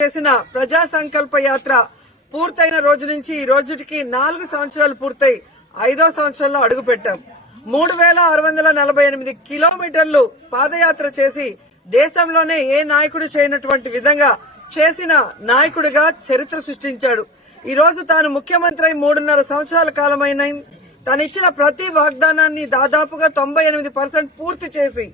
చేసిన ప్రజా సంకల్ప యాత్ర పూర్తయిన రోజు నుంచి ఈ రోజుటికి నాలుగు సంవత్సరాలు పూర్తయి ఐదో సంవత్సరంలో అడుగు పెట్టాం మూడు వేల ఆరు వందల నలభై ఎనిమిది కిలోమీటర్లు పాదయాత్ర చేసి దేశంలోనే ఏ నాయకుడు చేయనటువంటి విధంగా చేసిన నాయకుడిగా చరిత్ర సృష్టించాడు. ఈ రోజు తాను ముఖ్యమంత్రి అయి మూడున్నర సంవత్సరాల కాలమైన తను ఇచ్చిన ప్రతి వాగ్దానాన్ని దాదాపుగా తొంభై ఎనిమిది పర్సెంట్ పూర్తి చేసి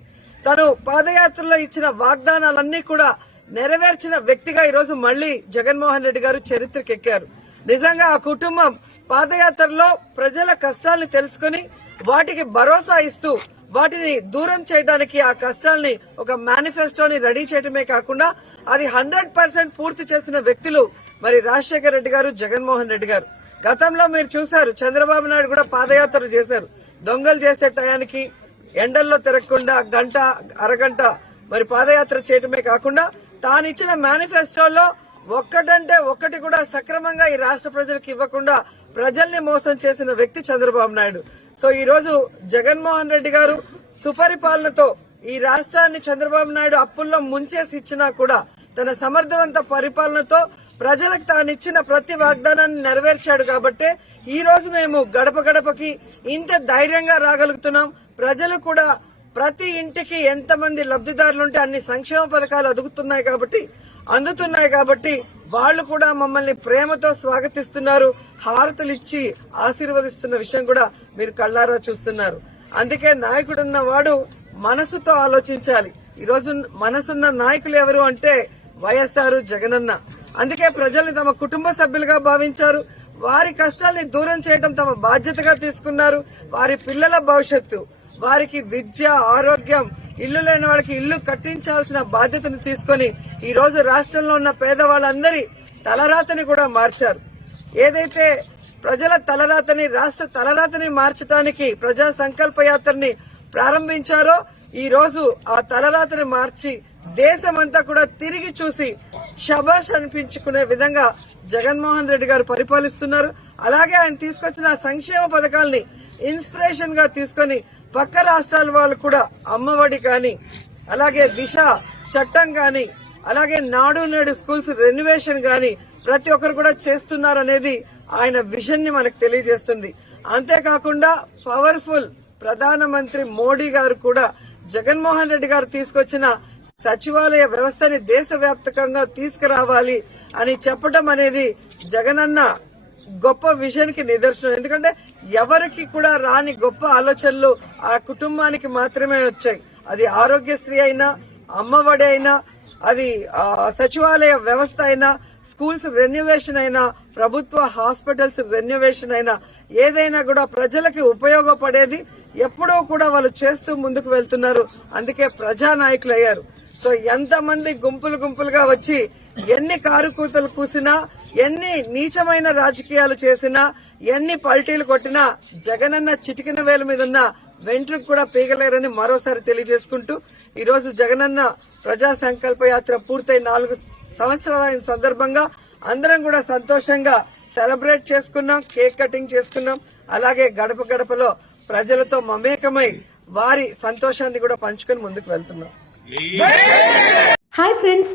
తను పాదయాత్రలో ఇచ్చిన వాగ్దానాలన్నీ కూడా నెరవేర్చిన వ్యక్తిగా ఈరోజు మళ్ళీ జగన్మోహన్ రెడ్డి గారు చరిత్రకెక్కారు. నిజంగా ఆ కుటుంబం పాదయాత్రలో ప్రజల కష్టాల్ని తెలుసుకుని వాటికి భరోసా ఇస్తూ వాటిని దూరం చేయడానికి ఆ కష్టాల్ని ఒక మేనిఫెస్టోని రెడీ చేయడమే కాకుండా అది హండ్రెడ్ పర్సెంట్ పూర్తి చేసిన వ్యక్తులు మరి రాజశేఖర రెడ్డి గారు జగన్మోహన్ రెడ్డి గారు. గతంలో మీరు చూశారు చంద్రబాబు నాయుడు కూడా పాదయాత్ర చేశారు. దొంగలు చేసే టయానికి ఎండల్లో తిరగకుండా గంట అరగంట మరి పాదయాత్ర చేయటమే కాకుండా తాను ఇచ్చిన మేనిఫెస్టోలో ఒక్కటంటే ఒక్కటి కూడా సక్రమంగా ఈ రాష్ట్ర ప్రజలకు ఇవ్వకుండా ప్రజల్ని మోసం చేసిన వ్యక్తి చంద్రబాబు నాయుడు. సో ఈ రోజు జగన్మోహన్ రెడ్డి గారు సుపరిపాలనతో ఈ రాష్ట్రాన్ని చంద్రబాబు నాయుడు అప్పుల్లో ముంచేసి ఇచ్చినా కూడా తన సమర్థవంత పరిపాలనతో ప్రజలకు తాను ఇచ్చిన ప్రతి వాగ్దానాన్ని నెరవేర్చాడు కాబట్టే ఈ రోజు మేము గడప గడపకి ఇంత ధైర్యంగా రాగలుగుతున్నాం. ప్రజలు కూడా ప్రతి ఇంటికి ఎంతమంది లబ్ధిదారులు ఉంటే అన్ని సంక్షేమ పథకాలు అదుగుతున్నాయి కాబట్టి అందుతున్నాయి కాబట్టి వాళ్ళు కూడా మమ్మల్ని ప్రేమతో స్వాగతిస్తున్నారు హారతులు ఇచ్చి ఆశీర్వదిస్తున్న విషయం కూడా మీరు కళ్ళారా చూస్తున్నారు. అందుకే నాయకుడున్న వాడు మనసుతో ఆలోచించాలి. ఈరోజు మనసున్న నాయకులు ఎవరు అంటే వైఎస్ఆర్ జగనన్న. అందుకే ప్రజల్ని తమ కుటుంబ సభ్యులుగా భావించారు. వారి కష్టాల్ని దూరం చేయడం తమ బాధ్యతగా తీసుకున్నారు. వారి పిల్లల భవిష్యత్తు. వారికి విద్య ఆరోగ్యం ఇల్లు లేని వాళ్ళకి ఇల్లు కట్టించాల్సిన బాధ్యతను తీసుకొని ఈ రోజు రాష్ట్రంలో ఉన్న పేదవాళ్ళందరి తలరాతని కూడా మార్చారు. ఏదైతే ప్రజల తలరాతని రాష్ట్ర తలరాతని మార్చడానికి ప్రజా సంకల్ప యాత్రని ప్రారంభించారో ఈ రోజు ఆ తలరాతని మార్చి దేశమంతా కూడా తిరిగి చూసి శబాష్ అనిపించుకునే విధంగా జగన్మోహన్ రెడ్డి గారు పరిపాలిస్తున్నారు. అలాగే ఆయన తీసుకొచ్చిన సంక్షేమ పథకాల్ని ఇన్స్పిరేషన్గా తీసుకొని పక్క రాష్ట్రాల వాళ్ళు కూడా అమ్మఒడి కానీ అలాగే దిశ చట్టం కానీ అలాగే నాడు నేడు స్కూల్స్ రెన్యువేషన్ కానీ ప్రతి ఒక్కరు కూడా చేస్తున్నారు అనేది ఆయన విజన్ని మనకు తెలియజేస్తుంది. అంతేకాకుండా పవర్ఫుల్ ప్రధానమంత్రి మోడీ గారు కూడా జగన్మోహన్ రెడ్డి గారు తీసుకొచ్చిన సచివాలయ వ్యవస్థని దేశవ్యాప్తంగా తీసుకురావాలి అని చెప్పడం అనేది జగనన్న గొప్ప విజయానికి నిదర్శనం. ఎందుకంటే ఎవరికి కూడా రాని గొప్ప ఆలోచనలు ఆ కుటుంబానికి మాత్రమే వచ్చాయి. అది ఆరోగ్యశ్రీ అయినా అమ్మఒడి అయినా అది సచివాలయ వ్యవస్థ అయినా స్కూల్స్ రెన్యువేషన్ అయినా ప్రభుత్వ హాస్పిటల్స్ రెన్యువేషన్ అయినా ఏదైనా కూడా ప్రజలకి ఉపయోగపడేది ఎప్పుడో కూడా వాళ్ళు చేస్తూ ముందుకు వెళ్తున్నారు. అందుకే ప్రజానాయకులు అయ్యారు సో ఎంతమంది గుంపులు గుంపులుగా వచ్చి ఎన్ని కారుకూతలు కూసినా ఎన్ని నీచమైన రాజకీయాలు చేసినా ఎన్ని పల్టీలు కొట్టినా జగనన్న చిటికిన వేల మీద ఉన్న వెంట్రుకు కూడా పీగలేరని మరోసారి తెలియజేసుకుంటూ ఈ రోజు జగనన్న ప్రజా సంకల్ప యాత్ర పూర్తయి నాలుగు సంవత్సరాల సందర్భంగా అందరం కూడా సంతోషంగా సెలబ్రేట్ చేసుకున్నాం కేక్ కటింగ్ చేసుకున్నాం. అలాగే గడప గడపలో ప్రజలతో మమేకమై వారి సంతోషాన్ని కూడా పంచుకొని ముందుకు వెళ్తున్నాం. Hi friends